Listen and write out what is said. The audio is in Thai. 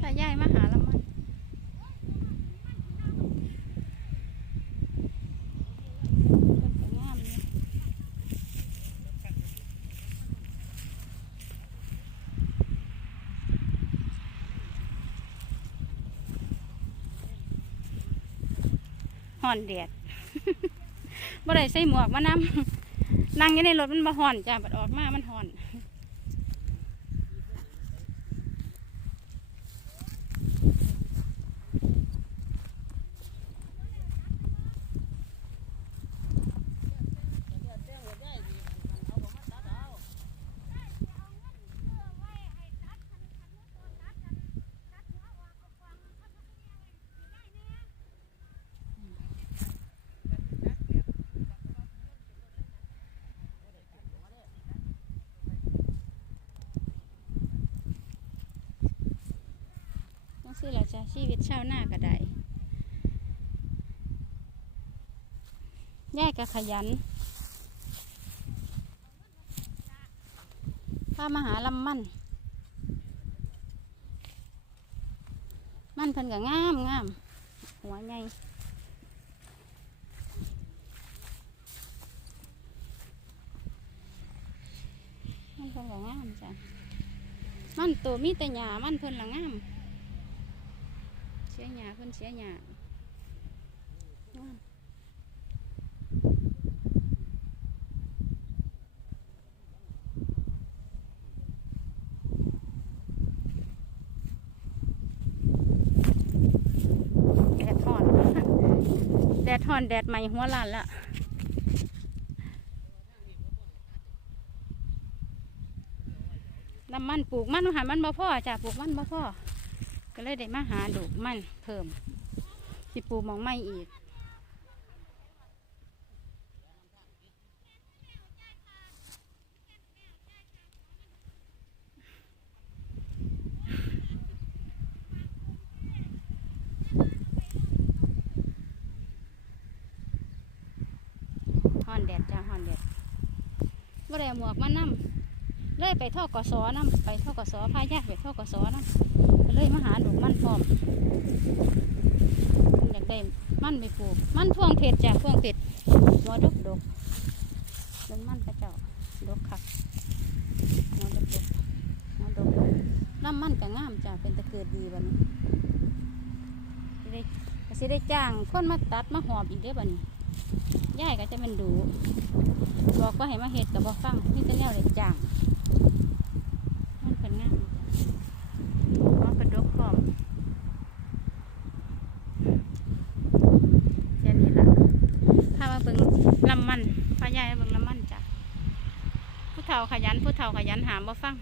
ถ้ายายมาหาละมันเพิ่นก็งามอยู่ห่อนแดดบ่ได้ใส่หมวกมานำนั่งอยู่ในรถมันบ่ห่อนจ้าบัดออกมา มันห่อน ซื้อแหละจ้ะชีวิตชาวนาก็ได้ยายก็ขยันพามาหาลำมัน มันเพิ่นก็งามงามหัวใหญ่มันเพิ่นก็งามจ้ะมันตัวมีแต่หญ้ามันเพิ่นละงาม สียหญ้าเพิ่นเสียหญ้างาแดดฮ้อน แดดฮ้อนแดดใหม่หัวล้านละน้ำมันปลูกมันหันมันบ่พอจ้ะปลูกมันบ่พอ ก็เลยได้มาหาดูกมันเพิ่มสิปูมองไม่อีกฮอนแดดจ้าฮอนแดดบ่ได้หมวกมานำ เลยไปท่อกสอนำไปท่อกสอพายากไปท่อกสอนำก็เลยมาหาดูกมันพร้อมเพิ่นอยากได้มันไปปลูกมันพวงเพชรจ้ะพวงเพชรหัวดกดกเป็นมันกระเจ้าดกคักหัวดกดกหัวดกดกน้ำมันก็ง่ามจ้ะเป็นตะเกิดดีบัดนี้สิได้ก็สิได้จ้างคนมาตัดมาหอบอีกเด้อบัดนี้ยายก็จะมันดู บอกว่าให้มาเห็ดกับบอกฟังนี่จะเลี้ยวเลยจ้างมันเป็นงามมันกระดกพร้อมแค่นี้ละพามาเบิ่ง ลำมันพายายมาเบิ่งลำมันจ้ะผู้เฒ่าขยันผู้เฒ่าขยันหามบ่ฟัง